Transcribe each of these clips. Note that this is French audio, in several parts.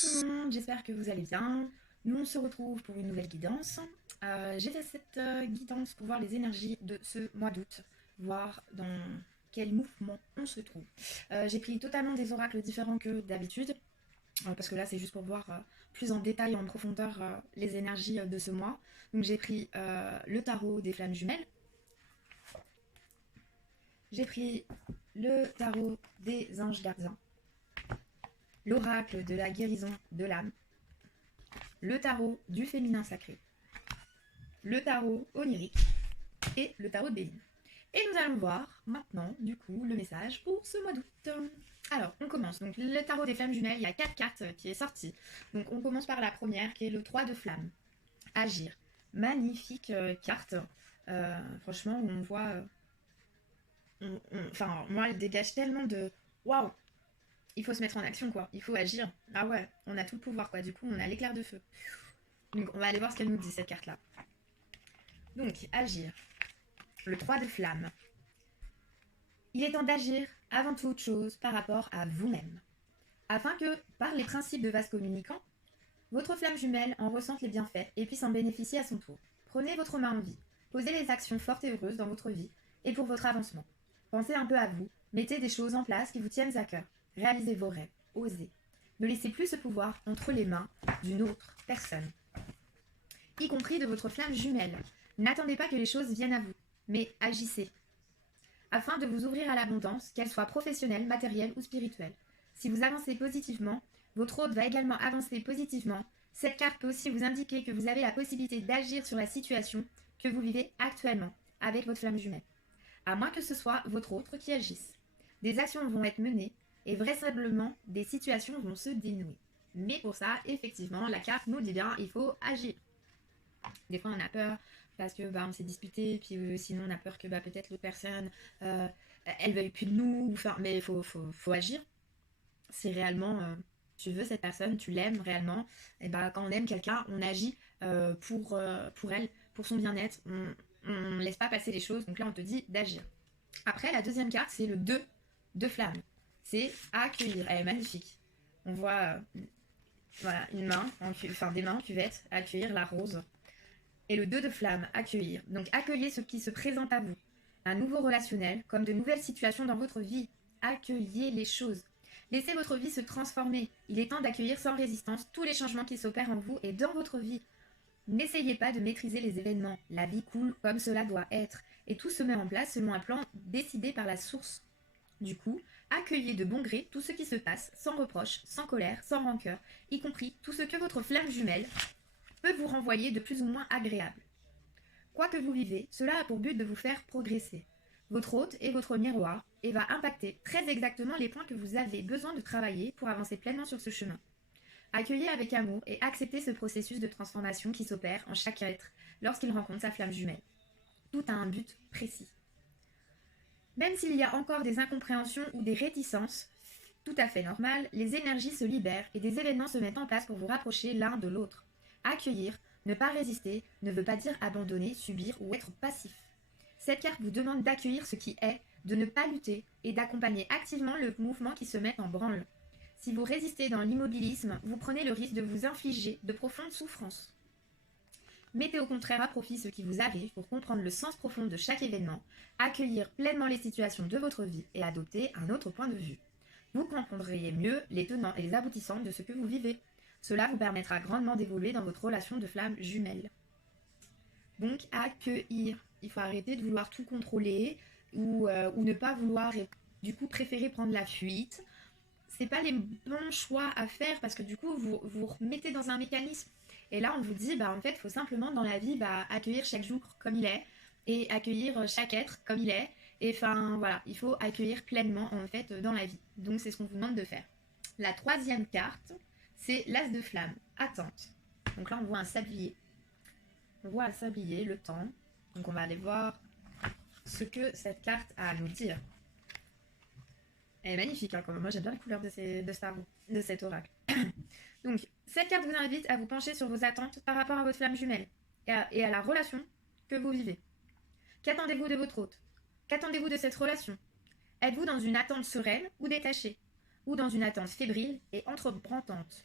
tout le monde, j'espère que vous allez bien. Nous on se retrouve pour une nouvelle guidance. J'ai fait cette guidance pour voir les énergies de ce mois d'août, voir dans quel mouvement on se trouve. J'ai pris totalement des oracles différents que d'habitude, parce que là c'est juste pour voir plus en détail, en profondeur, les énergies de ce mois. Donc j'ai pris le tarot des flammes jumelles, j'ai pris le tarot des anges gardiens, l'oracle de la guérison de l'âme, le tarot du féminin sacré, le tarot onirique et le tarot de Béline. Et nous allons voir maintenant, du coup, le message pour ce mois d'août. Alors, on commence. Donc, le tarot des flammes jumelles, il y a 4 cartes qui est sorti. Donc, on commence par la première, qui est le 3 de flammes. Agir. Magnifique carte. Franchement, on voit... Enfin, moi, elle dégage tellement de... Waouh! Il faut se mettre en action, quoi. Il faut agir. Ah ouais, on a tout le pouvoir, quoi. Du coup, on a l'éclair de feu. Donc, on va aller voir ce qu'elle nous dit, cette carte-là. Donc, agir. Le 3 de flammes. Il est temps d'agir avant toute chose par rapport à vous-même, afin que, par les principes de vase communicant, votre flamme jumelle en ressente les bienfaits et puisse en bénéficier à son tour. Prenez votre main en vie, posez les actions fortes et heureuses dans votre vie et pour votre avancement. Pensez un peu à vous, mettez des choses en place qui vous tiennent à cœur, réalisez vos rêves, osez. Ne laissez plus ce pouvoir entre les mains d'une autre personne, y compris de votre flamme jumelle. N'attendez pas que les choses viennent à vous, mais agissez, afin de vous ouvrir à l'abondance, qu'elle soit professionnelle, matérielle ou spirituelle. Si vous avancez positivement, votre hôte va également avancer positivement. Cette carte peut aussi vous indiquer que vous avez la possibilité d'agir sur la situation que vous vivez actuellement avec votre flamme jumelle, à moins que ce soit votre autre qui agisse. Des actions vont être menées et vraisemblablement des situations vont se dénouer. Mais pour ça, effectivement, la carte nous dit bien, il faut agir. Des fois, on a peur parce que on s'est disputé, puis sinon on a peur que peut-être l'autre personne, elle veuille plus de nous. Enfin, mais il faut agir. Si réellement tu veux cette personne, tu l'aimes réellement, et quand on aime quelqu'un, on agit pour elle, pour son bien-être. On ne laisse pas passer les choses. Donc là, on te dit d'agir. Après, la deuxième carte, c'est le 2 de flamme. C'est accueillir. Elle est magnifique. On voit voilà, une main, enfin des mains en cuvette, accueillir la rose. Et le 2 de flamme, accueillir. Donc accueillez ce qui se présente à vous. Un nouveau relationnel, comme de nouvelles situations dans votre vie. Accueillez les choses. Laissez votre vie se transformer. Il est temps d'accueillir sans résistance tous les changements qui s'opèrent en vous et dans votre vie. N'essayez pas de maîtriser les événements. La vie coule comme cela doit être. Et tout se met en place selon un plan décidé par la source. Du coup, accueillez de bon gré tout ce qui se passe, sans reproche, sans colère, sans rancœur, y compris tout ce que votre flamme jumelle peut vous renvoyer de plus ou moins agréable. Quoi que vous vivez, cela a pour but de vous faire progresser. Votre hôte est votre miroir et va impacter très exactement les points que vous avez besoin de travailler pour avancer pleinement sur ce chemin. Accueillez avec amour et acceptez ce processus de transformation qui s'opère en chaque être lorsqu'il rencontre sa flamme jumelle. Tout a un but précis. Même s'il y a encore des incompréhensions ou des réticences, tout à fait normales, les énergies se libèrent et des événements se mettent en place pour vous rapprocher l'un de l'autre. Accueillir, ne pas résister, ne veut pas dire abandonner, subir ou être passif. Cette carte vous demande d'accueillir ce qui est, de ne pas lutter et d'accompagner activement le mouvement qui se met en branle. Si vous résistez dans l'immobilisme, vous prenez le risque de vous infliger de profondes souffrances. Mettez au contraire à profit ce qui vous arrive pour comprendre le sens profond de chaque événement, accueillir pleinement les situations de votre vie et adopter un autre point de vue. Vous comprendriez mieux les tenants et les aboutissants de ce que vous vivez. Cela vous permettra grandement d'évoluer dans votre relation de flamme jumelle. Donc, accueillir. Il faut arrêter de vouloir tout contrôler ou ne pas vouloir et du coup préférer prendre la fuite. C'est pas les bons choix à faire parce que du coup, vous remettez dans un mécanisme. Et là, on vous dit, en fait, il faut simplement dans la vie accueillir chaque jour comme il est et accueillir chaque être comme il est. Et enfin, voilà, il faut accueillir pleinement en fait dans la vie. Donc, c'est ce qu'on vous demande de faire. La troisième carte, c'est l'as de flamme, attente. Donc là, on voit un sablier. On voit un sablier, le temps. Donc on va aller voir ce que cette carte a à nous dire. Elle est magnifique, hein, quand même. Moi, j'aime bien la couleur de cet oracle. Donc, cette carte vous invite à vous pencher sur vos attentes par rapport à votre flamme jumelle et à la relation que vous vivez. Qu'attendez-vous de votre hôte? Qu'attendez-vous de cette relation? Êtes-vous dans une attente sereine ou détachée? Ou dans une attente fébrile et entreprantante?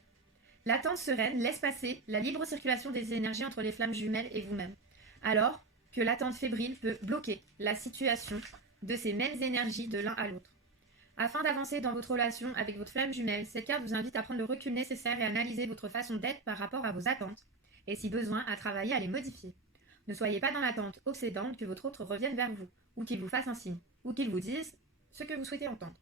L'attente sereine laisse passer la libre circulation des énergies entre les flammes jumelles et vous-même. Alors que l'attente fébrile peut bloquer la situation de ces mêmes énergies de l'un à l'autre. Afin d'avancer dans votre relation avec votre flamme jumelle, cette carte vous invite à prendre le recul nécessaire et à analyser votre façon d'être par rapport à vos attentes, et si besoin, à travailler à les modifier. Ne soyez pas dans l'attente obsédante que votre autre revienne vers vous, ou qu'il vous fasse un signe, ou qu'il vous dise ce que vous souhaitez entendre.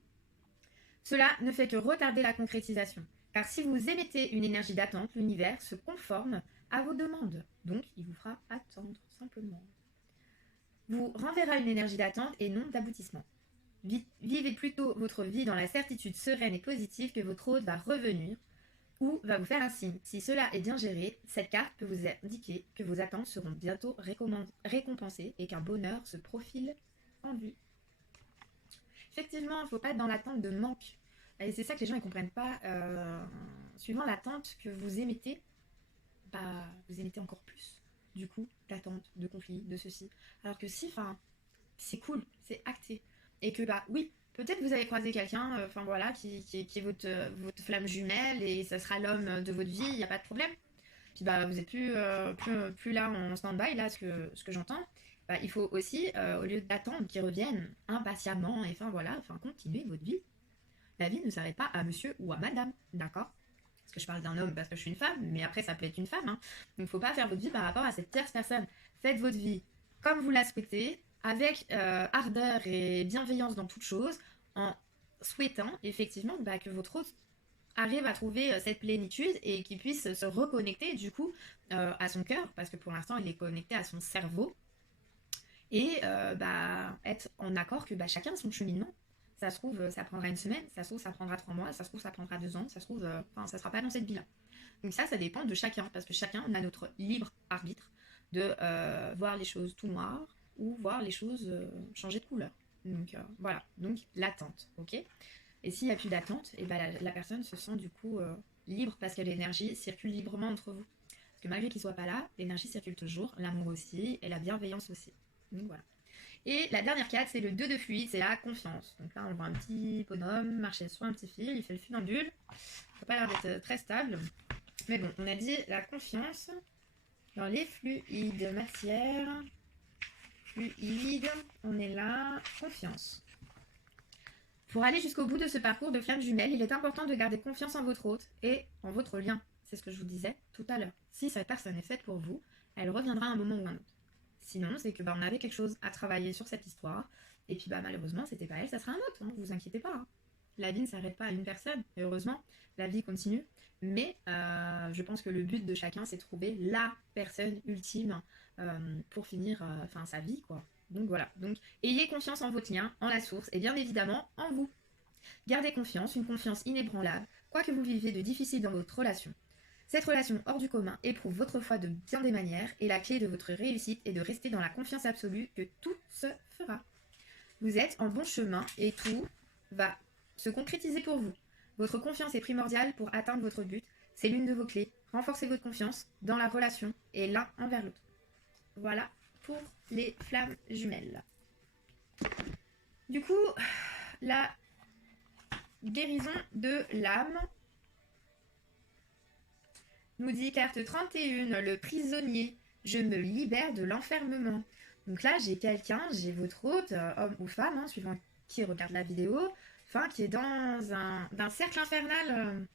Cela ne fait que retarder la concrétisation, car si vous émettez une énergie d'attente, l'univers se conforme à vos demandes, donc il vous fera attendre simplement. Vous renverra une énergie d'attente et non d'aboutissement. Vivez plutôt votre vie dans la certitude sereine et positive que votre hôte va revenir ou va vous faire un signe. Si cela est bien géré, cette carte peut vous indiquer que vos attentes seront bientôt récompensées et qu'un bonheur se profile en lui. Effectivement, il ne faut pas être dans l'attente de manque. Et c'est ça que les gens ne comprennent pas. Suivant l'attente que vous émettez, bah, vous émettez encore plus, du coup, d'attente, de conflit, de ceci. Alors que si, c'est cool, c'est acté. Et que, bah oui, peut-être vous allez croiser quelqu'un, voilà, qui est votre flamme jumelle et ça sera l'homme de votre vie, il n'y a pas de problème. Puis bah vous êtes plus là en stand-by, là, ce que j'entends. Bah, il faut aussi, au lieu d'attendre qu'ils reviennent impatiemment, et continuer votre vie. La vie ne s'arrête pas à monsieur ou à madame, d'accord? Parce que je parle d'un homme parce que je suis une femme, mais après ça peut être une femme, hein. Donc faut pas faire votre vie par rapport à cette tierce personne. Faites votre vie comme vous la souhaitez, avec ardeur et bienveillance dans toute chose, en souhaitant effectivement que votre hôte arrive à trouver cette plénitude et qu'il puisse se reconnecter du coup à son cœur, parce que pour l'instant il est connecté à son cerveau, et être en accord que chacun a son cheminement. Ça se trouve, ça prendra une semaine, ça se trouve, ça prendra 3 mois, ça se trouve, ça prendra 2 ans, ça se trouve, ça sera pas dans cette vie-là. Donc ça dépend de chacun, parce que chacun a notre libre arbitre de voir les choses tout noires ou voir les choses changer de couleur. Donc voilà, donc l'attente, ok? Et s'il n'y a plus d'attente, et la personne se sent du coup libre, parce que l'énergie circule librement entre vous. Parce que malgré qu'il ne soit pas là, l'énergie circule toujours, l'amour aussi, et la bienveillance aussi. Donc voilà. Et la dernière carte, c'est le 2 de fluide, c'est la confiance. Donc là, on voit un petit bonhomme marcher sur un petit fil, il fait le funambule. Ça n'a pas l'air d'être très stable. Mais bon, on a dit la confiance dans les fluides, matière, fluide, on est là, confiance. Pour aller jusqu'au bout de ce parcours de flamme jumelle, il est important de garder confiance en votre hôte et en votre lien. C'est ce que je vous disais tout à l'heure. Si cette personne est faite pour vous, elle reviendra à un moment ou un autre. Sinon, c'est que on avait quelque chose à travailler sur cette histoire. Et puis malheureusement, c'était pas elle, ça sera un autre. Hein, vous inquiétez pas. Hein. La vie ne s'arrête pas à une personne. Et heureusement, la vie continue. Mais je pense que le but de chacun, c'est de trouver la personne ultime pour finir sa vie, quoi. Donc voilà. Donc ayez confiance en votre lien, en la source et bien évidemment en vous. Gardez confiance, une confiance inébranlable, quoi que vous viviez de difficile dans votre relation. Cette relation hors du commun éprouve votre foi de bien des manières et la clé de votre réussite est de rester dans la confiance absolue que tout se fera. Vous êtes en bon chemin et tout va se concrétiser pour vous. Votre confiance est primordiale pour atteindre votre but. C'est l'une de vos clés. Renforcez votre confiance dans la relation et l'un envers l'autre. Voilà pour les flammes jumelles. Du coup, la guérison de l'âme nous dit carte 31, le prisonnier. Je me libère de l'enfermement. Donc là, j'ai quelqu'un, j'ai votre hôte, homme ou femme, hein, suivant qui regarde la vidéo, qui est dans un cercle infernal,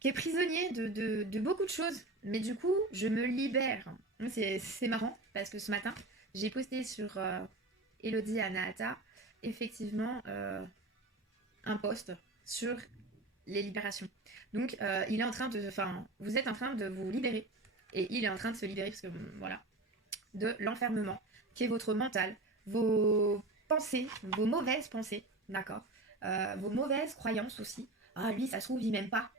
qui est prisonnier de beaucoup de choses. Mais du coup, je me libère. C'est marrant, parce que ce matin, j'ai posté sur Elodie Anahata, effectivement, un post sur les libérations. Donc, il est en train de... vous êtes en train de vous libérer. Et il est en train de se libérer, parce que, voilà, de l'enfermement, qui est votre mental, vos pensées, vos mauvaises pensées, d'accord, vos mauvaises croyances aussi. Ah, lui, ça se trouve, il m'aime pas.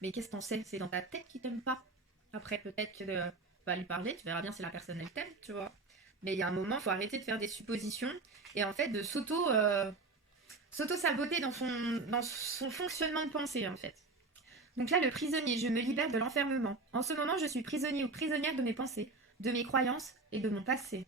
Mais qu'est-ce que t'en sais? C'est dans ta tête qu'il t'aime pas. Après, peut-être que tu vas lui parler, tu verras bien si la personne, elle t'aime, tu vois. Mais il y a un moment, il faut arrêter de faire des suppositions et en fait de s'auto-saboter dans son fonctionnement de pensée, en fait. Donc là, le prisonnier, je me libère de l'enfermement. En ce moment, je suis prisonnier ou prisonnière de mes pensées, de mes croyances et de mon passé.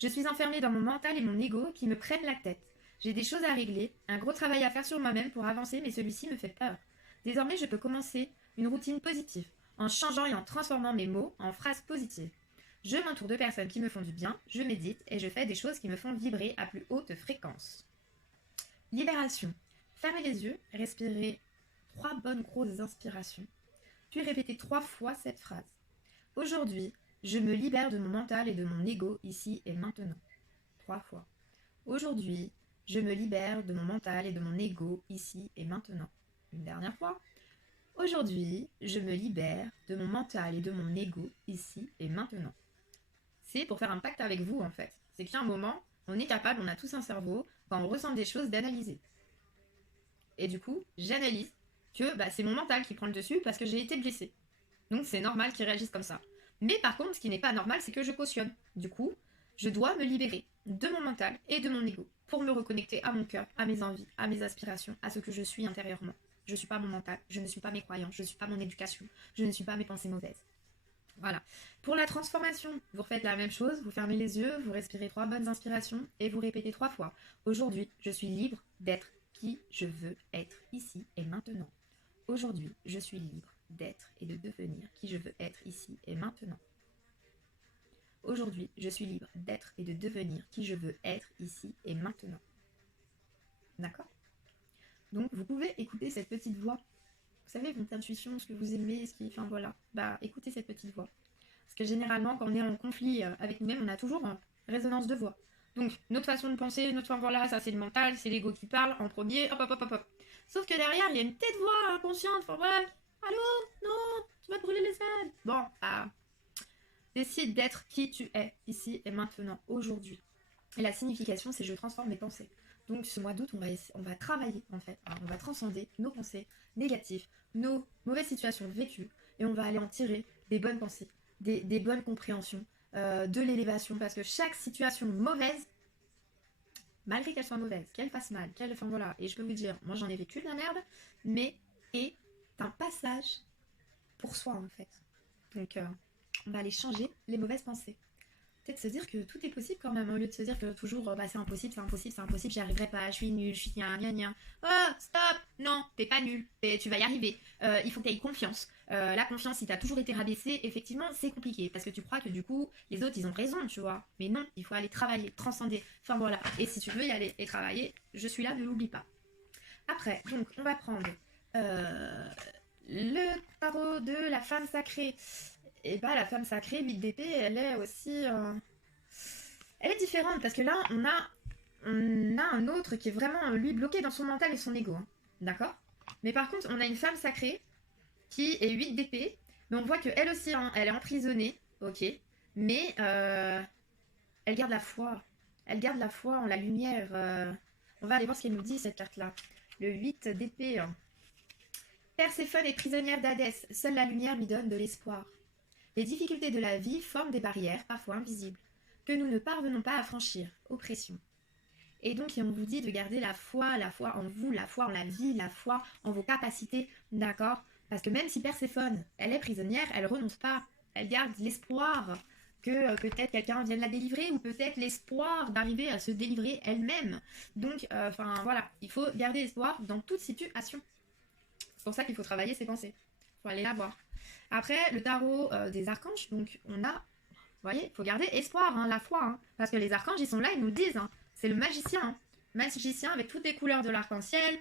Je suis enfermée dans mon mental et mon ego qui me prennent la tête. J'ai des choses à régler, un gros travail à faire sur moi-même pour avancer, mais celui-ci me fait peur. Désormais, je peux commencer une routine positive en changeant et en transformant mes mots en phrases positives. Je m'entoure de personnes qui me font du bien, je médite et je fais des choses qui me font vibrer à plus haute fréquence. Libération. Fermez les yeux, respirez 3 bonnes grosses inspirations, puis répétez 3 fois cette phrase. Aujourd'hui, je me libère de mon mental et de mon ego ici et maintenant. 3 fois. Aujourd'hui, je me libère de mon mental et de mon ego ici et maintenant. Une dernière fois. Aujourd'hui, je me libère de mon mental et de mon ego ici et maintenant. C'est pour faire un pacte avec vous en fait. C'est qu'à un moment, on est capable, on a tous un cerveau, quand on ressent des choses, d'analyser. Et du coup, j'analyse que c'est mon mental qui prend le dessus parce que j'ai été blessée. Donc c'est normal qu'il réagisse comme ça. Mais par contre, ce qui n'est pas normal, c'est que je cautionne. Du coup, je dois me libérer de mon mental et de mon ego pour me reconnecter à mon cœur, à mes envies, à mes aspirations, à ce que je suis intérieurement. Je ne suis pas mon mental, je ne suis pas mes croyances, je ne suis pas mon éducation, je ne suis pas mes pensées mauvaises. Voilà. Pour la transformation, vous refaites la même chose, vous fermez les yeux, vous respirez 3 bonnes inspirations et vous répétez 3 fois. Aujourd'hui, je suis libre d'être qui je veux être ici et maintenant. Aujourd'hui, je suis libre d'être et de devenir qui je veux être ici et maintenant. Aujourd'hui, je suis libre d'être et de devenir qui je veux être ici et maintenant. D'accord? Donc, vous pouvez écouter cette petite voix. Vous savez, votre intuition, ce que vous aimez, enfin voilà. Écoutez cette petite voix. Parce que généralement, quand on est en conflit avec nous-mêmes, on a toujours une résonance de voix. Donc, notre façon de penser, voilà, ça c'est le mental, c'est l'ego qui parle en premier, hop, hop, hop, hop, hop. Sauf que derrière, il y a une petite voix inconsciente, ouais, allô, non, tu vas te brûler les ailes. Bon, décide d'être qui tu es, ici et maintenant, aujourd'hui. Et la signification, c'est je transforme mes pensées. Donc ce mois d'août, on va travailler en fait, on va transcender nos pensées négatives, nos mauvaises situations vécues, et on va aller en tirer des bonnes pensées, des bonnes compréhensions, de l'élévation, parce que chaque situation mauvaise, malgré qu'elle soit mauvaise, qu'elle fasse mal, voilà, et je peux vous dire, moi j'en ai vécu de la merde, mais est un passage pour soi en fait. Donc on va aller changer les mauvaises pensées. Peut-être se dire que tout est possible quand même, au lieu de se dire que toujours c'est impossible, j'y arriverai pas, je suis nulle, je suis gna. Oh, stop. Non, t'es pas nul, tu vas y arriver. Il faut que t'aies confiance. La confiance, si t'as toujours été rabaissé, effectivement, c'est compliqué, parce que tu crois que du coup, les autres, ils ont raison, tu vois. Mais non, il faut aller travailler, transcender, enfin voilà. Et si tu veux y aller et travailler, je suis là, ne l'oublie pas. Après, donc, on va prendre le tarot de la femme sacrée. Et la femme sacrée, 8 d'épée, elle est aussi... Elle est différente, parce que là, on a un autre qui est vraiment, lui, bloqué dans son mental et son ego. Hein. D'accord? Mais par contre, on a une femme sacrée qui est 8 d'épée, mais on voit qu'elle aussi, hein, elle est emprisonnée, ok, mais elle garde la foi. Elle garde la foi en la lumière. On va aller voir ce qu'elle nous dit, cette carte-là. Le 8 d'épée. Hein. Perséphone est prisonnière d'Hadès. Seule la lumière lui donne de l'espoir. Les difficultés de la vie forment des barrières, parfois invisibles, que nous ne parvenons pas à franchir. Oppression. Et donc, on vous dit de garder la foi en vous, la foi en la vie, la foi en vos capacités, d'accord? Parce que même si Perséphone, elle est prisonnière, elle renonce pas. Elle garde l'espoir que peut-être quelqu'un vienne la délivrer, ou peut-être l'espoir d'arriver à se délivrer elle-même. Donc, voilà, il faut garder espoir dans toute situation. C'est pour ça qu'il faut travailler ses pensées. Il faut aller la voir. Après, le tarot des archanges, donc on a, vous voyez, il faut garder espoir, hein, la foi, hein, parce que les archanges, ils sont là, ils nous disent, hein, c'est le magicien, hein, magicien avec toutes les couleurs de l'arc-en-ciel,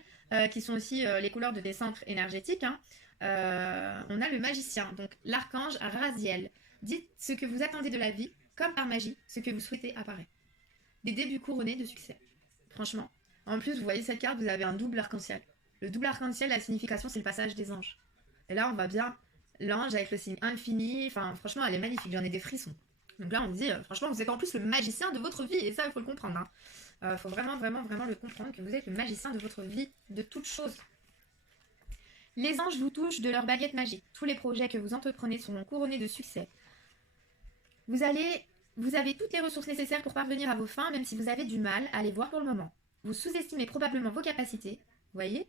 qui sont aussi les couleurs de des centres énergétiques, hein. On a le magicien, donc l'archange Raziel. Dites ce que vous attendez de la vie, comme par magie, ce que vous souhaitez apparaît. Des débuts couronnés de succès. Franchement. En plus, vous voyez cette carte, vous avez un double arc-en-ciel. Le double arc-en-ciel, la signification, c'est le passage des anges. Et là, on va bien... L'ange avec le signe infini, enfin franchement elle est magnifique, j'en ai des frissons. Donc là on me dit, franchement vous êtes en plus le magicien de votre vie, et ça il faut le comprendre. Hein. Faut vraiment le comprendre, que vous êtes le magicien de votre vie, de toute chose. Les anges vous touchent de leur baguette magique. Tous les projets que vous entreprenez seront couronnés de succès. Vous avez toutes les ressources nécessaires pour parvenir à vos fins, même si vous avez du mal à les voir pour le moment. Vous sous-estimez probablement vos capacités, vous voyez,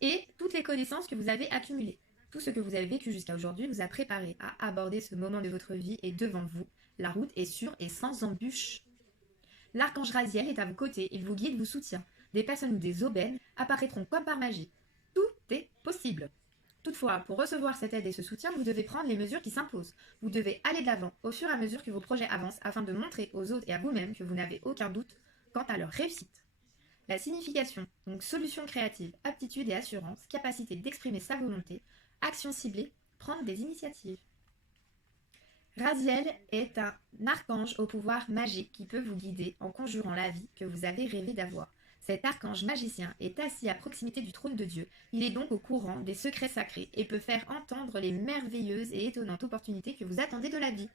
et toutes les connaissances que vous avez accumulées. Tout ce que vous avez vécu jusqu'à aujourd'hui vous a préparé à aborder ce moment de votre vie, et devant vous, la route est sûre et sans embûches. L'archange Raziel est à vos côtés, il vous guide, vous soutient. Des personnes ou des aubaines apparaîtront comme par magie. Tout est possible. Toutefois, pour recevoir cette aide et ce soutien, vous devez prendre les mesures qui s'imposent. Vous devez aller de l'avant au fur et à mesure que vos projets avancent afin de montrer aux autres et à vous-même que vous n'avez aucun doute quant à leur réussite. La signification, donc solution créative, aptitude et assurance, capacité d'exprimer sa volonté, action ciblée, prendre des initiatives. Raziel est un archange au pouvoir magique qui peut vous guider en conjurant la vie que vous avez rêvé d'avoir. Cet archange magicien est assis à proximité du trône de Dieu. Il est donc au courant des secrets sacrés et peut faire entendre les merveilleuses et étonnantes opportunités que vous attendez de la vie.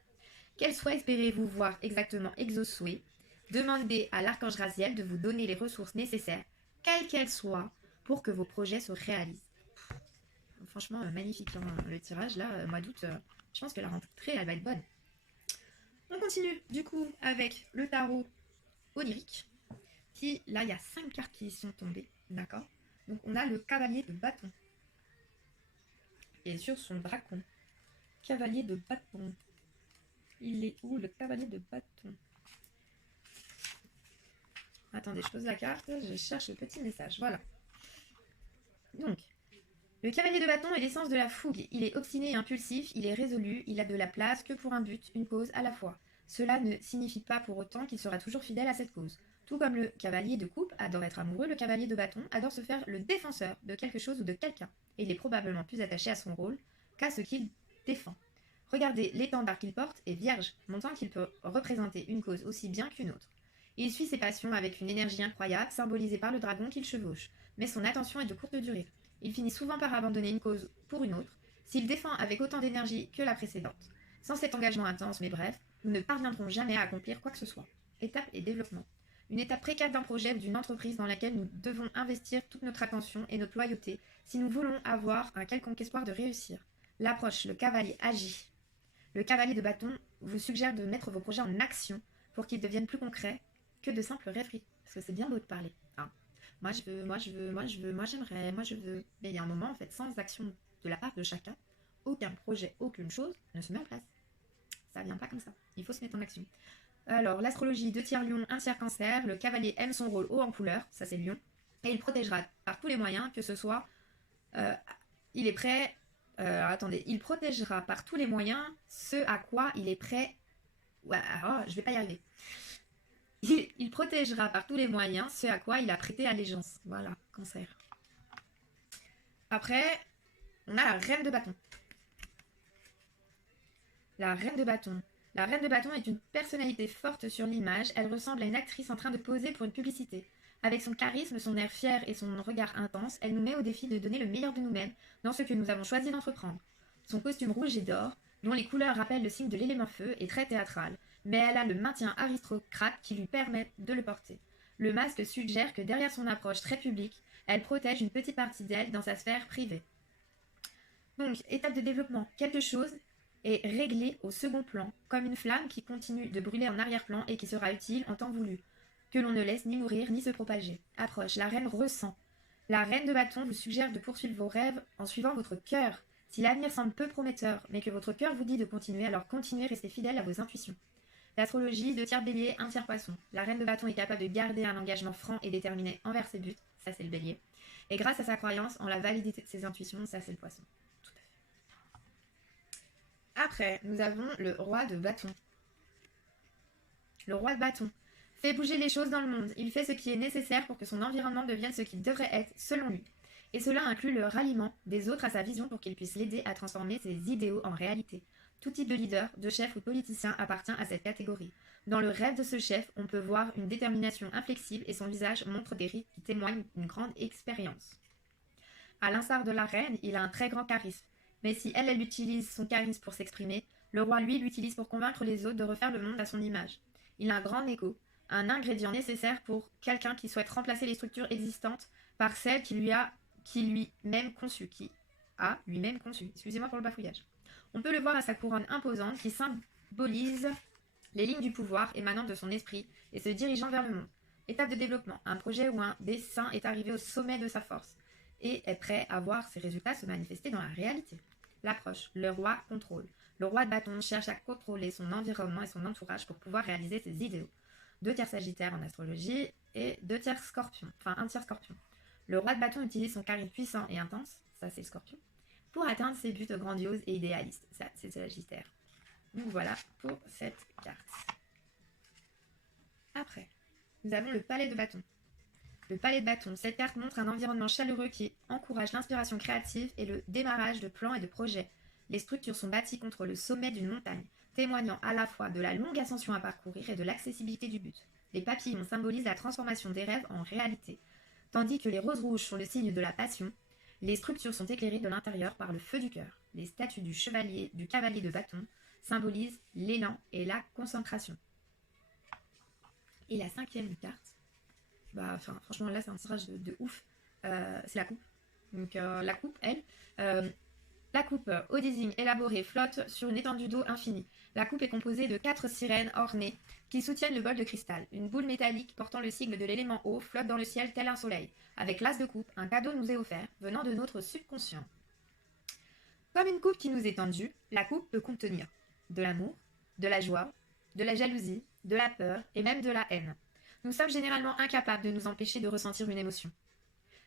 Quel souhait espérez-vous voir exactement exaucé? Demandez à l'archange Raziel de vous donner les ressources nécessaires, quelles qu'elles soient, pour que vos projets se réalisent. Franchement, magnifique hein, le tirage là, mois d'août, je pense que la rentrée elle va être bonne. On continue du coup avec le tarot onirique. Qui, là, il y a 5 cartes qui sont tombées, d'accord? Donc, on a le cavalier de bâton. Et sur son dracon. Cavalier de bâton. Il est où, le cavalier de bâton? Attendez, je pose la carte, je cherche le petit message, voilà. Donc, le cavalier de bâton est l'essence de la fougue. Il est obstiné et impulsif, il est résolu, il a de la place que pour un but, une cause à la fois. Cela ne signifie pas pour autant qu'il sera toujours fidèle à cette cause. Tout comme le cavalier de coupe adore être amoureux, le cavalier de bâton adore se faire le défenseur de quelque chose ou de quelqu'un. Et il est probablement plus attaché à son rôle qu'à ce qu'il défend. Regardez, l'étendard qu'il porte est vierge, montrant qu'il peut représenter une cause aussi bien qu'une autre. Il suit ses passions avec une énergie incroyable, symbolisée par le dragon qu'il chevauche. Mais son attention est de courte durée. Il finit souvent par abandonner une cause pour une autre, s'il défend avec autant d'énergie que la précédente. Sans cet engagement intense mais bref, nous ne parviendrons jamais à accomplir quoi que ce soit. Étape et développement. Une étape précaire d'un projet ou d'une entreprise dans laquelle nous devons investir toute notre attention et notre loyauté si nous voulons avoir un quelconque espoir de réussir. L'approche, le cavalier agit. Le cavalier de bâton vous suggère de mettre vos projets en action pour qu'ils deviennent plus concrets que de simples rêveries. Parce que c'est bien beau de parler. Hein. Moi je veux, moi j'aimerais, moi je veux. Mais il y a un moment en fait, sans action de la part de chacun, aucun projet, aucune chose ne se met en place. Ça vient pas comme ça. Il faut se mettre en action. Alors, l'astrologie, 2 tiers lion, 1 tiers cancer. Le cavalier aime son rôle haut en couleur, ça c'est le lion. Et il protégera par tous les moyens, que ce soit... il est prêt... attendez, il protégera par tous les moyens ce à quoi il est prêt... Ouais, oh, je vais pas y arriver. Il protégera par tous les moyens ce à quoi il a prêté allégeance. Voilà, cancer. Après, on a la reine de bâton. La reine de bâton. La reine de bâton est une personnalité forte sur l'image. Elle ressemble à une actrice en train de poser pour une publicité. Avec son charisme, son air fier et son regard intense, elle nous met au défi de donner le meilleur de nous-mêmes dans ce que nous avons choisi d'entreprendre. Son costume rouge et d'or, dont les couleurs rappellent le signe de l'élément feu, est très théâtral, mais elle a le maintien aristocrate qui lui permet de le porter. Le masque suggère que derrière son approche très publique, elle protège une petite partie d'elle dans sa sphère privée. Donc, étape de développement, quelque chose est réglé au second plan, comme une flamme qui continue de brûler en arrière-plan et qui sera utile en temps voulu, que l'on ne laisse ni mourir ni se propager. Approche, la reine ressent. La reine de bâton vous suggère de poursuivre vos rêves en suivant votre cœur. Si l'avenir semble peu prometteur, mais que votre cœur vous dit de continuer, alors continuez, restez fidèle à vos intuitions. L'astrologie, 2 tiers bélier, 1 tiers poisson. La reine de bâton est capable de garder un engagement franc et déterminé envers ses buts, ça c'est le bélier. Et grâce à sa croyance en la validité de ses intuitions, ça c'est le poisson. Après, nous avons le roi de bâton. Le roi de bâton fait bouger les choses dans le monde. Il fait ce qui est nécessaire pour que son environnement devienne ce qu'il devrait être, selon lui. Et cela inclut le ralliement des autres à sa vision pour qu'il puisse l'aider à transformer ses idéaux en réalité. Tout type de leader, de chef ou de politicien appartient à cette catégorie. Dans le rêve de ce chef, on peut voir une détermination inflexible et son visage montre des rides qui témoignent d'une grande expérience. À l'instar de la reine, il a un très grand charisme. Mais si elle utilise son charisme pour s'exprimer, le roi, lui, l'utilise pour convaincre les autres de refaire le monde à son image. Il a un grand ego, un ingrédient nécessaire pour quelqu'un qui souhaite remplacer les structures existantes par celles qui lui-même conçues. Excusez-moi pour le bafouillage. On peut le voir à sa couronne imposante qui symbolise les lignes du pouvoir émanant de son esprit et se dirigeant vers le monde. Étape de développement, un projet ou un dessein est arrivé au sommet de sa force et est prêt à voir ses résultats se manifester dans la réalité. L'approche, le roi contrôle. Le roi de bâton cherche à contrôler son environnement et son entourage pour pouvoir réaliser ses idéaux. 2 tiers sagittaire en astrologie et 2 tiers scorpion, enfin 1 tiers scorpion. Le roi de bâton utilise son charisme puissant et intense, ça c'est le scorpion, pour atteindre ses buts grandioses et idéalistes. Ça, c'est Sagittaire. Donc voilà pour cette carte. Après, nous avons le palais de bâton. Le palais de bâton, cette carte montre un environnement chaleureux qui encourage l'inspiration créative et le démarrage de plans et de projets. Les structures sont bâties contre le sommet d'une montagne, témoignant à la fois de la longue ascension à parcourir et de l'accessibilité du but. Les papillons symbolisent la transformation des rêves en réalité. Tandis que les roses rouges sont le signe de la passion, les structures sont éclairées de l'intérieur par le feu du cœur. Les statues du cavalier de bâton symbolisent l'élan et la concentration. Et la 5e carte, franchement là c'est un tirage de ouf, c'est la coupe. Donc la coupe, la coupe au design élaboré flotte sur une étendue d'eau infinie. La coupe est composée de 4 sirènes ornées qui soutiennent le bol de cristal. Une boule métallique portant le sigle de l'élément eau flotte dans le ciel tel un soleil. Avec l'as de coupe, un cadeau nous est offert, venant de notre subconscient. Comme une coupe qui nous est tendue, la coupe peut contenir de l'amour, de la joie, de la jalousie, de la peur et même de la haine. Nous sommes généralement incapables de nous empêcher de ressentir une émotion.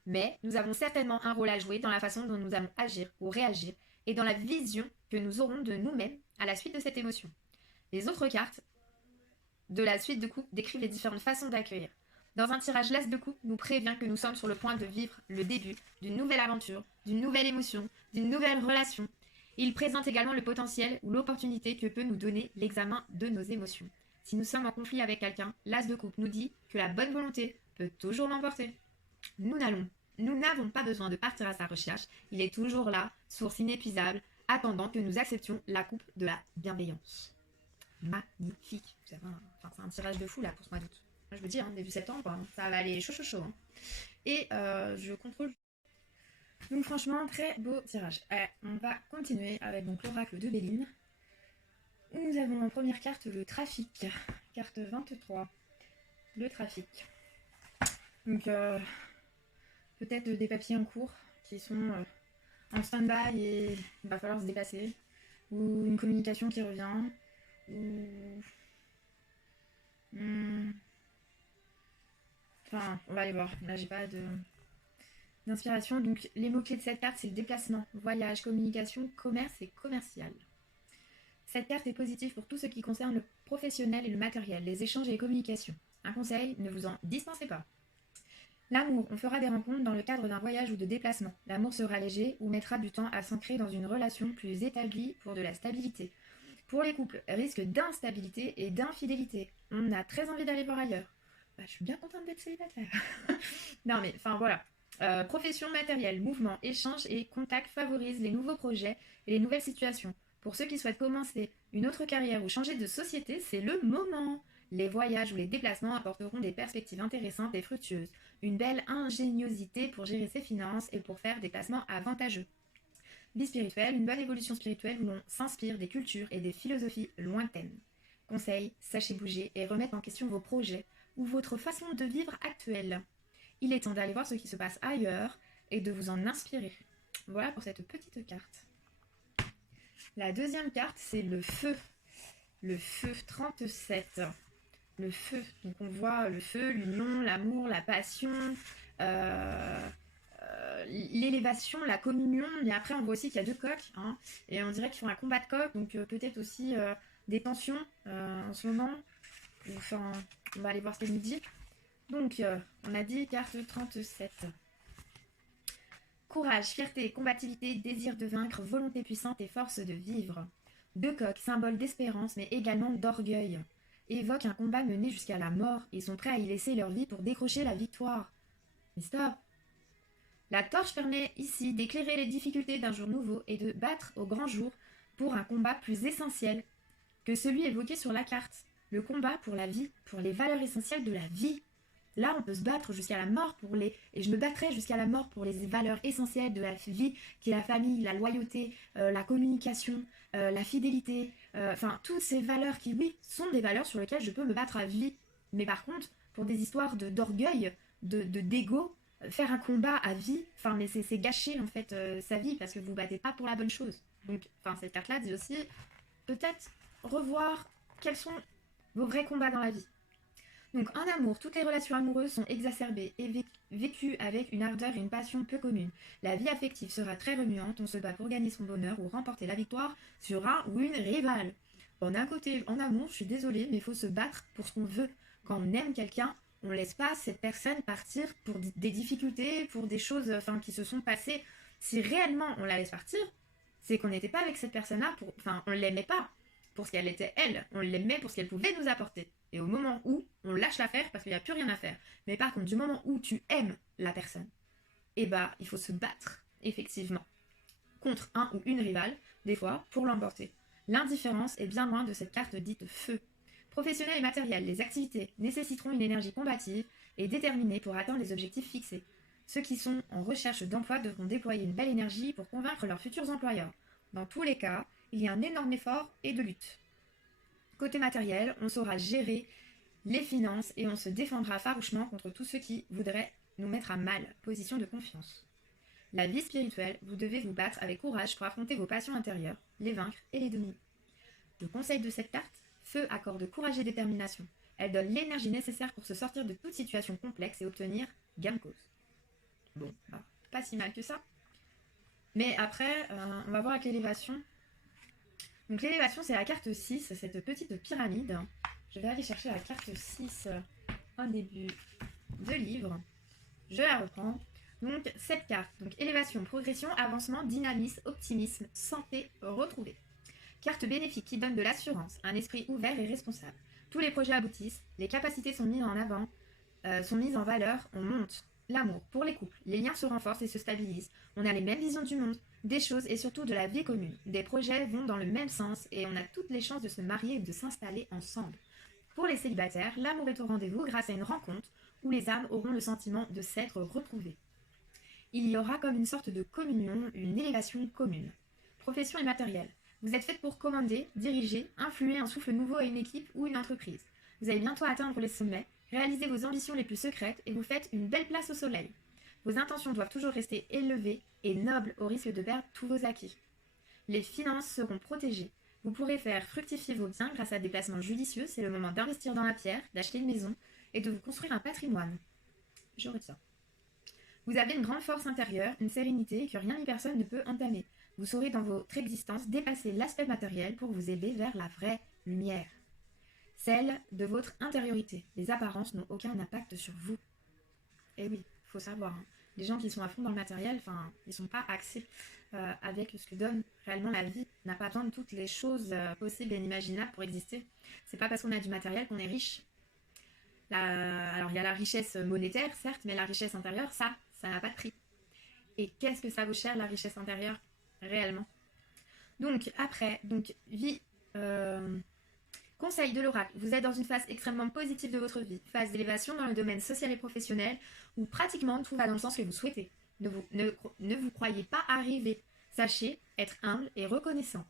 Mais nous avons certainement un rôle à jouer dans la façon dont nous allons agir ou réagir et dans la vision que nous aurons de nous-mêmes à la suite de cette émotion. Les autres cartes de la suite de coupe décrivent les différentes façons d'accueillir. Dans un tirage l'as de coupe nous prévient que nous sommes sur le point de vivre le début d'une nouvelle aventure, d'une nouvelle émotion, d'une nouvelle relation. Il présente également le potentiel ou l'opportunité que peut nous donner l'examen de nos émotions. Si nous sommes en conflit avec quelqu'un, l'as de coupe nous dit que la bonne volonté peut toujours l'emporter. Nous n'avons pas besoin de partir à sa recherche, il est toujours là, source inépuisable, attendant que nous acceptions la coupe de la bienveillance. Magnifique. C'est un tirage de fou là pour ce mois d'août. Je vous dis, début septembre, ça va aller chaud. Et je contrôle. Donc franchement, très beau tirage. On va continuer avec donc l'oracle de Béline. Nous avons en première carte le trafic. Carte 23. Le trafic. Donc peut-être des papiers en cours qui sont en stand-by et il va falloir se dépasser. Ou une communication qui revient. Ou... Enfin, on va aller voir. Là, j'ai pas d'inspiration. Donc, les mots-clés de cette carte, c'est le déplacement, voyage, communication, commerce et commercial. Cette carte est positive pour tout ce qui concerne le professionnel et le matériel, les échanges et les communications. Un conseil, ne vous en dispensez pas. L'amour, on fera des rencontres dans le cadre d'un voyage ou de déplacement. L'amour sera léger ou mettra du temps à s'ancrer dans une relation plus établie pour de la stabilité. Pour les couples, risque d'instabilité et d'infidélité. On a très envie d'aller voir ailleurs. Je suis bien contente d'être célibataire. Non mais, enfin voilà. Profession, matériel, mouvement, échange et contact favorisent les nouveaux projets et les nouvelles situations. Pour ceux qui souhaitent commencer une autre carrière ou changer de société, c'est le moment. Les voyages ou les déplacements apporteront des perspectives intéressantes et fructueuses. Une belle ingéniosité pour gérer ses finances et pour faire des placements avantageux. Vie spirituelle, une bonne évolution spirituelle où l'on s'inspire des cultures et des philosophies lointaines. Conseil, sachez bouger et remettre en question vos projets ou votre façon de vivre actuelle. Il est temps d'aller voir ce qui se passe ailleurs et de vous en inspirer. Voilà pour cette petite carte. La deuxième carte, c'est le feu. Le feu 37. Le feu. Donc on voit le feu, l'union, l'amour, la passion, l'élévation, la communion. Mais après, on voit aussi qu'il y a deux coqs. Et on dirait qu'ils font un combat de coqs. Donc peut-être aussi des tensions en ce moment. Enfin, on va aller voir ce qu'elle nous dit. Donc, on a dit carte 37. Courage, fierté, combativité, désir de vaincre, volonté puissante et force de vivre. Deux coqs, symbole d'espérance mais également d'orgueil. Évoquent un combat mené jusqu'à la mort. Ils sont prêts à y laisser leur vie pour décrocher la victoire. Mais stop! La torche permet ici d'éclairer les difficultés d'un jour nouveau et de battre au grand jour pour un combat plus essentiel que celui évoqué sur la carte. Le combat pour la vie, pour les valeurs essentielles de la vie. Là, on peut se battre jusqu'à la mort et je me battrai jusqu'à la mort pour les valeurs essentielles de la vie, qui est la famille, la loyauté, la communication, la fidélité, toutes ces valeurs qui, oui, sont des valeurs sur lesquelles je peux me battre à vie. Mais par contre, pour des histoires d'orgueil, d'ego, faire un combat à vie, mais c'est gâcher en fait sa vie parce que vous ne battez pas pour la bonne chose. Donc, cette carte-là dit aussi, peut-être revoir quels sont vos vrais combats dans la vie. Donc en amour, toutes les relations amoureuses sont exacerbées et vécues avec une ardeur et une passion peu communes. La vie affective sera très remuante, on se bat pour gagner son bonheur ou remporter la victoire sur un ou une rivale. Bon, d'un côté, en amour, je suis désolée, mais il faut se battre pour ce qu'on veut. Quand on aime quelqu'un, on ne laisse pas cette personne partir pour des difficultés, pour des choses qui se sont passées. Si réellement on la laisse partir, c'est qu'on n'était pas avec cette personne-là, on ne l'aimait pas pour ce qu'elle était elle, on l'aimait pour ce qu'elle pouvait nous apporter. Et au moment où on lâche l'affaire parce qu'il n'y a plus rien à faire. Mais par contre, du moment où tu aimes la personne, eh bah, il faut se battre, effectivement, contre un ou une rivale, des fois, pour l'emporter. L'indifférence est bien loin de cette carte dite feu. Professionnel et matériel, les activités nécessiteront une énergie combative et déterminée pour atteindre les objectifs fixés. Ceux qui sont en recherche d'emploi devront déployer une belle énergie pour convaincre leurs futurs employeurs. Dans tous les cas, il y a un énorme effort et de lutte. Côté matériel, on saura gérer les finances et on se défendra farouchement contre tous ceux qui voudraient nous mettre à mal. Position de confiance. La vie spirituelle, vous devez vous battre avec courage pour affronter vos passions intérieures, les vaincre et les dominer. Le conseil de cette carte, Feu accorde courage et détermination. Elle donne l'énergie nécessaire pour se sortir de toute situation complexe et obtenir gain de cause. Bon, pas si mal que ça. Mais après, on va voir avec l'élévation. Donc l'élévation, c'est la carte 6, cette petite pyramide. Je vais aller chercher la carte 6 en début de livre. Je la reprends. Donc cette carte, donc élévation, progression, avancement, dynamisme, optimisme, santé retrouvée. Carte bénéfique qui donne de l'assurance, un esprit ouvert et responsable. Tous les projets aboutissent, les capacités sont mises en avant, sont mises en valeur, on monte. L'amour, pour les couples, les liens se renforcent et se stabilisent. On a les mêmes visions du monde, des choses et surtout de la vie commune. Des projets vont dans le même sens et on a toutes les chances de se marier et de s'installer ensemble. Pour les célibataires, l'amour est au rendez-vous grâce à une rencontre où les âmes auront le sentiment de s'être retrouvées. Il y aura comme une sorte de communion, une élévation commune. Profession et matériel. Vous êtes fait pour commander, diriger, influer un souffle nouveau à une équipe ou une entreprise. Vous allez bientôt atteindre les sommets, réaliser vos ambitions les plus secrètes et vous faites une belle place au soleil. Vos intentions doivent toujours rester élevées et nobles au risque de perdre tous vos acquis. Les finances seront protégées. Vous pourrez faire fructifier vos biens grâce à des placements judicieux. C'est le moment d'investir dans la pierre, d'acheter une maison et de vous construire un patrimoine. Je retiens. Vous avez une grande force intérieure, une sérénité que rien ni personne ne peut entamer. Vous saurez dans votre existence dépasser l'aspect matériel pour vous élever vers la vraie lumière. Celle de votre intériorité. Les apparences n'ont aucun impact sur vous. Eh oui, il faut savoir. Les gens qui sont à fond dans le matériel, ils ne sont pas axés avec ce que donne réellement la vie. On n'a pas besoin de toutes les choses possibles et inimaginables pour exister. C'est pas parce qu'on a du matériel qu'on est riche. Alors il y a la richesse monétaire, certes, mais la richesse intérieure, ça n'a pas de prix. Et qu'est-ce que ça vaut cher, la richesse intérieure, réellement? Donc après, vie... Conseil de l'oracle, vous êtes dans une phase extrêmement positive de votre vie, phase d'élévation dans le domaine social et professionnel, où pratiquement tout va dans le sens que vous souhaitez. Ne vous croyez pas arriver. Sachez être humble et reconnaissant.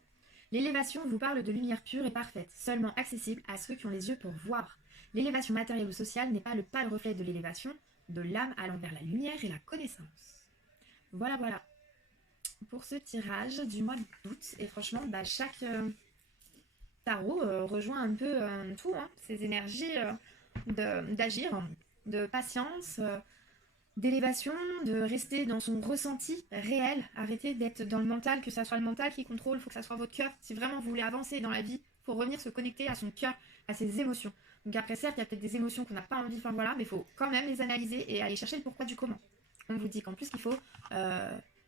L'élévation vous parle de lumière pure et parfaite, seulement accessible à ceux qui ont les yeux pour voir. L'élévation matérielle ou sociale n'est pas le pâle reflet de l'élévation, de l'âme allant vers la lumière et la connaissance. Voilà. Pour ce tirage du mois d'août, et franchement, chaque... tarot rejoint un peu tout, ces énergies d'agir, de patience, d'élévation, de rester dans son ressenti réel, arrêter d'être dans le mental, que ça soit le mental qui contrôle, il faut que ça soit votre cœur. Si vraiment vous voulez avancer dans la vie, il faut revenir se connecter à son cœur, à ses émotions. Donc après, certes, il y a peut-être des émotions qu'on n'a pas envie, mais il faut quand même les analyser et aller chercher le pourquoi du comment. On vous dit qu'en plus, il faut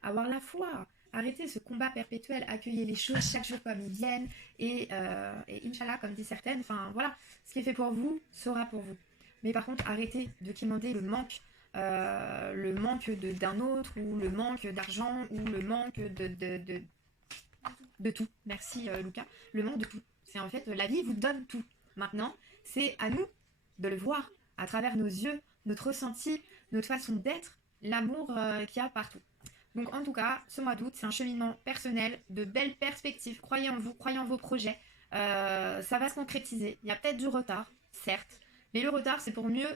avoir la foi. Arrêtez ce combat perpétuel, accueillez les choses chaque jour comme ils viennent et Inch'Allah, comme disent certaines, ce qui est fait pour vous sera pour vous. Mais par contre, arrêtez de quémander le manque d'un autre, ou le manque d'argent, ou le manque de tout. Merci Lucas. Le manque de tout. C'est en fait, la vie vous donne tout. Maintenant, c'est à nous de le voir à travers nos yeux, notre ressenti, notre façon d'être, l'amour qu'il y a partout. Donc en tout cas, ce mois d'août, c'est un cheminement personnel, de belles perspectives. Croyez en vous, croyez en vos projets. Ça va se concrétiser. Il y a peut-être du retard, certes. Mais le retard, c'est pour mieux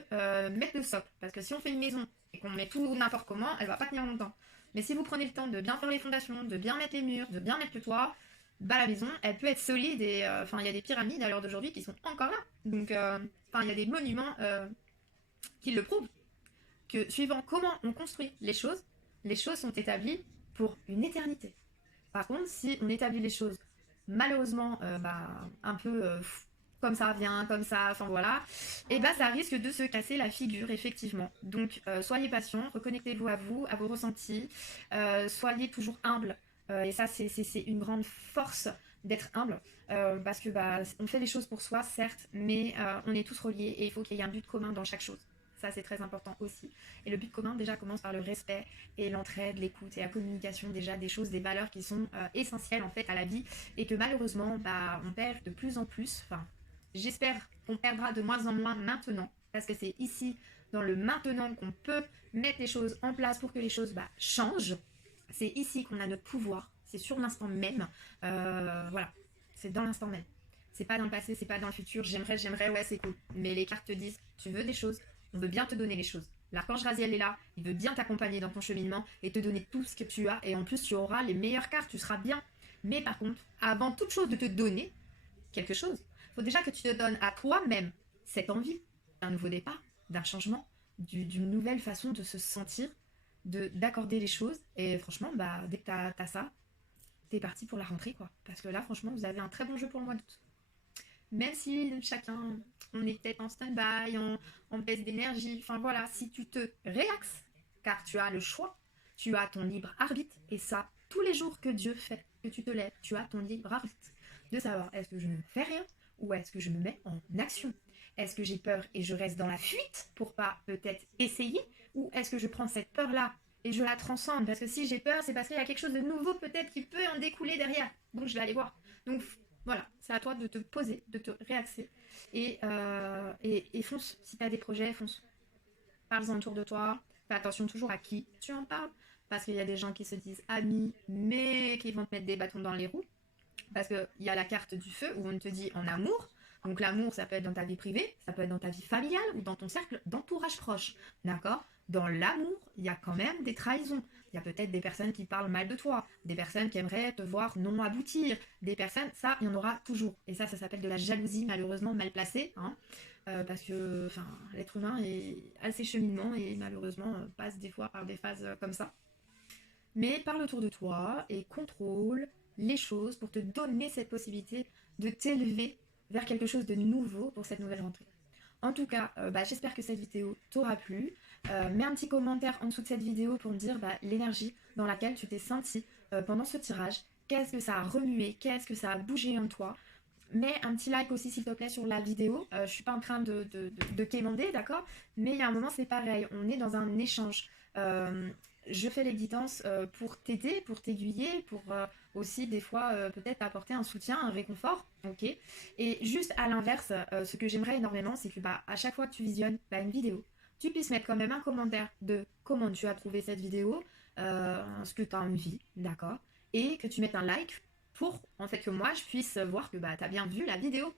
mettre le socle. Parce que si on fait une maison et qu'on met tout n'importe comment, elle va pas tenir longtemps. Mais si vous prenez le temps de bien faire les fondations, de bien mettre les murs, de bien mettre le toit, bah la maison, elle peut être solide et enfin il y a des pyramides à l'heure d'aujourd'hui qui sont encore là. Donc enfin il y a des monuments qui le prouvent que suivant comment on construit les choses sont établies pour une éternité. Par contre, si on établit les choses malheureusement un peu comme ça vient, comme ça, enfin voilà, et bah ça risque de se casser la figure effectivement. Donc soyez patient, reconnectez-vous, à vos ressentis, soyez toujours humble. Et ça c'est une grande force d'être humble parce que bah on fait les choses pour soi certes, mais on est tous reliés et il faut qu'il y ait un but commun dans chaque chose. Ça, c'est très important aussi. Et le but commun, déjà, commence par le respect et l'entraide, l'écoute et la communication, déjà, des choses, des valeurs qui sont essentielles, en fait, à la vie. Et que malheureusement, bah, on perd de plus en plus. Enfin, j'espère qu'on perdra de moins en moins maintenant. Parce que c'est ici, dans le maintenant, qu'on peut mettre les choses en place pour que les choses bah, changent. C'est ici qu'on a notre pouvoir. C'est sur l'instant même. Voilà. C'est dans l'instant même. C'est pas dans le passé, c'est pas dans le futur. J'aimerais, ouais, c'est cool. Mais les cartes te disent, tu veux des choses, on veut bien te donner les choses. L'archange Raziel est là, il veut bien t'accompagner dans ton cheminement et te donner tout ce que tu as. Et en plus, tu auras les meilleures cartes, tu seras bien. Mais par contre, avant toute chose de te donner quelque chose, il faut déjà que tu te donnes à toi-même cette envie d'un nouveau départ, d'un changement, d'une nouvelle façon de se sentir, d'accorder les choses. Et franchement, bah, dès que tu as ça, t'es parti pour la rentrée, quoi. Parce que là, franchement, vous avez un très bon jeu pour le mois d'août. Même si chacun, on est peut-être en stand-by, on baisse d'énergie, enfin voilà, si tu te réaxes, car tu as le choix, tu as ton libre arbitre, et ça, tous les jours que Dieu fait, que tu te lèves, tu as ton libre arbitre, de savoir est-ce que je ne fais rien, ou est-ce que je me mets en action. Est-ce que j'ai peur et je reste dans la fuite pour pas peut-être essayer, ou est-ce que je prends cette peur-là et je la transcende, parce que si j'ai peur, c'est parce qu'il y a quelque chose de nouveau peut-être qui peut en découler derrière, donc je vais aller voir. Donc voilà, c'est à toi de te poser, de te réaxer et fonce. Si tu as des projets, fonce. Parle-en autour de toi. Fais attention toujours à qui tu en parles. Parce qu'il y a des gens qui se disent amis, mais qui vont te mettre des bâtons dans les roues. Parce qu'il y a la carte du feu où on te dit en amour. Donc l'amour, ça peut être dans ta vie privée, ça peut être dans ta vie familiale ou dans ton cercle d'entourage proche. D'accord? Dans l'amour, il y a quand même des trahisons. Il y a peut-être des personnes qui parlent mal de toi, des personnes qui aimeraient te voir non aboutir, des personnes, ça, il y en aura toujours. Et ça s'appelle de la jalousie, malheureusement mal placée, hein, parce que l'être humain est assez cheminement et malheureusement passe des fois par des phases comme ça. Mais parle autour de toi et contrôle les choses pour te donner cette possibilité de t'élever vers quelque chose de nouveau pour cette nouvelle rentrée. En tout cas, j'espère que cette vidéo t'aura plu. Mets un petit commentaire en dessous de cette vidéo pour me dire l'énergie dans laquelle tu t'es senti pendant ce tirage. Qu'est-ce que ça a remué? Qu'est-ce que ça a bougé en toi? Mets un petit like aussi s'il te plaît sur la vidéo. Je suis pas en train de quémander, d'accord? Mais il y a un moment c'est pareil, on est dans un échange. Je fais les guidances pour t'aider, pour t'aiguiller, pour aussi des fois peut-être apporter un soutien, un réconfort, ok? Et juste à l'inverse, ce que j'aimerais énormément, c'est que à chaque fois que tu visionnes une vidéo, tu puisses mettre quand même un commentaire de comment tu as trouvé cette vidéo, ce que tu as envie, d'accord? Et que tu mettes un like pour en fait que moi je puisse voir que tu as bien vu la vidéo.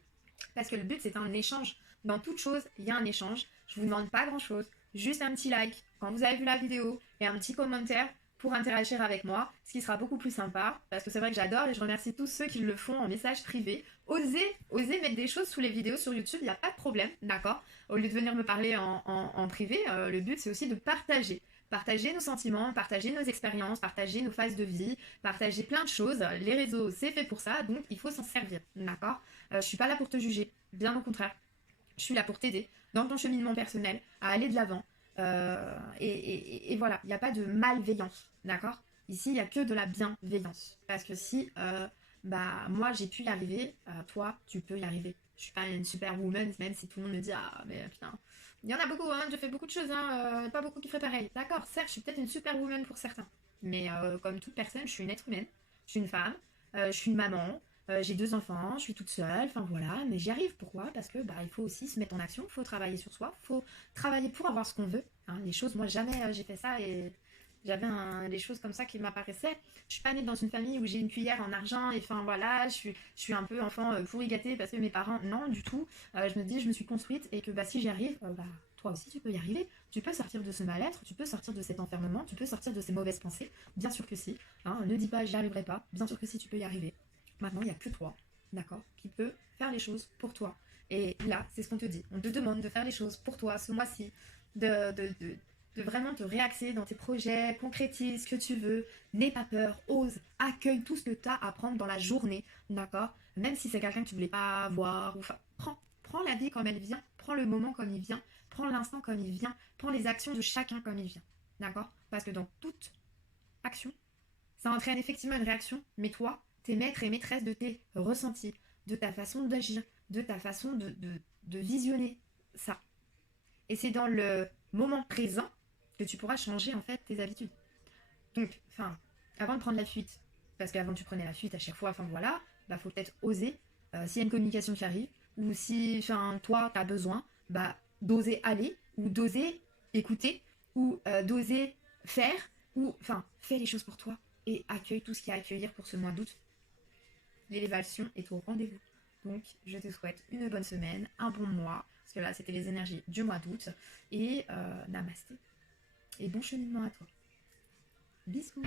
Parce que le but c'est un échange. Dans toute chose, il y a un échange. Je vous demande pas grand chose. Juste un petit like quand vous avez vu la vidéo et un petit commentaire pour interagir avec moi, ce qui sera beaucoup plus sympa, parce que c'est vrai que j'adore et je remercie tous ceux qui le font en message privé. Osez mettre des choses sous les vidéos sur YouTube, il n'y a pas de problème, d'accord? Au lieu de venir me parler en privé, le but c'est aussi de partager. Partager nos sentiments, partager nos expériences, partager nos phases de vie, partager plein de choses. Les réseaux, c'est fait pour ça, donc il faut s'en servir, d'accord? Je suis pas là pour te juger, bien au contraire. Je suis là pour t'aider dans ton cheminement personnel, à aller de l'avant. Et voilà, il n'y a pas de malveillance, d'accord? Ici, il n'y a que de la bienveillance. Parce que si moi j'ai pu y arriver, toi tu peux y arriver. Je suis pas une superwoman, même si tout le monde me dit ah mais putain, il y en a beaucoup, hein, je fais beaucoup de choses, hein, pas beaucoup qui feraient pareil. D'accord, certes, je suis peut-être une superwoman pour certains, mais comme toute personne, je suis une être humaine, je suis une femme, je suis une maman, j'ai 2 enfants, je suis toute seule, enfin voilà, mais j'y arrive. Pourquoi? Parce que il faut aussi se mettre en action, il faut travailler sur soi, il faut travailler pour avoir ce qu'on veut. Hein. Les choses, moi jamais j'ai fait ça et j'avais des choses comme ça qui m'apparaissaient. Je suis pas née dans une famille où j'ai une cuillère en argent et enfin voilà, je suis un peu enfant pourri gâté parce que mes parents, non du tout. Je me dis, je me suis construite et que si j'y arrive, toi aussi tu peux y arriver. Tu peux sortir de ce mal-être, tu peux sortir de cet enfermement, tu peux sortir de ces mauvaises pensées. Bien sûr que si. Hein. Ne dis pas j'y arriverai pas. Bien sûr que si tu peux y arriver. Maintenant, il n'y a que toi, d'accord, qui peut faire les choses pour toi. Et là, c'est ce qu'on te dit. On te demande de faire les choses pour toi ce mois-ci, de vraiment te réaxer dans tes projets, concrétise ce que tu veux, n'aie pas peur, ose, accueille tout ce que tu as à prendre dans la journée, d'accord? Même si c'est quelqu'un que tu voulais pas voir, ou enfin, prends la vie comme elle vient, prends le moment comme il vient, prends l'instant comme il vient, prends les actions de chacun comme il vient, d'accord? Parce que dans toute action, ça entraîne effectivement une réaction, mais toi, t'es maître et maîtresse de tes ressentis, de ta façon d'agir, de ta façon de visionner ça. Et c'est dans le moment présent que tu pourras changer en fait tes habitudes. Donc, enfin, avant de prendre la fuite, parce qu'avant tu prenais la fuite à chaque fois, enfin voilà, bah faut peut-être oser, s'il y a une communication qui arrive, ou si, enfin, toi, t'as besoin, bah, d'oser aller, ou d'oser écouter, ou d'oser faire, ou, enfin, fais les choses pour toi, et accueille tout ce qu'il y a à accueillir pour ce mois d'août. L'élévation est au rendez-vous. Donc, je te souhaite une bonne semaine, un bon mois, parce que là, c'était les énergies du mois d'août, et namasté. Et bon cheminement à toi. Bisous.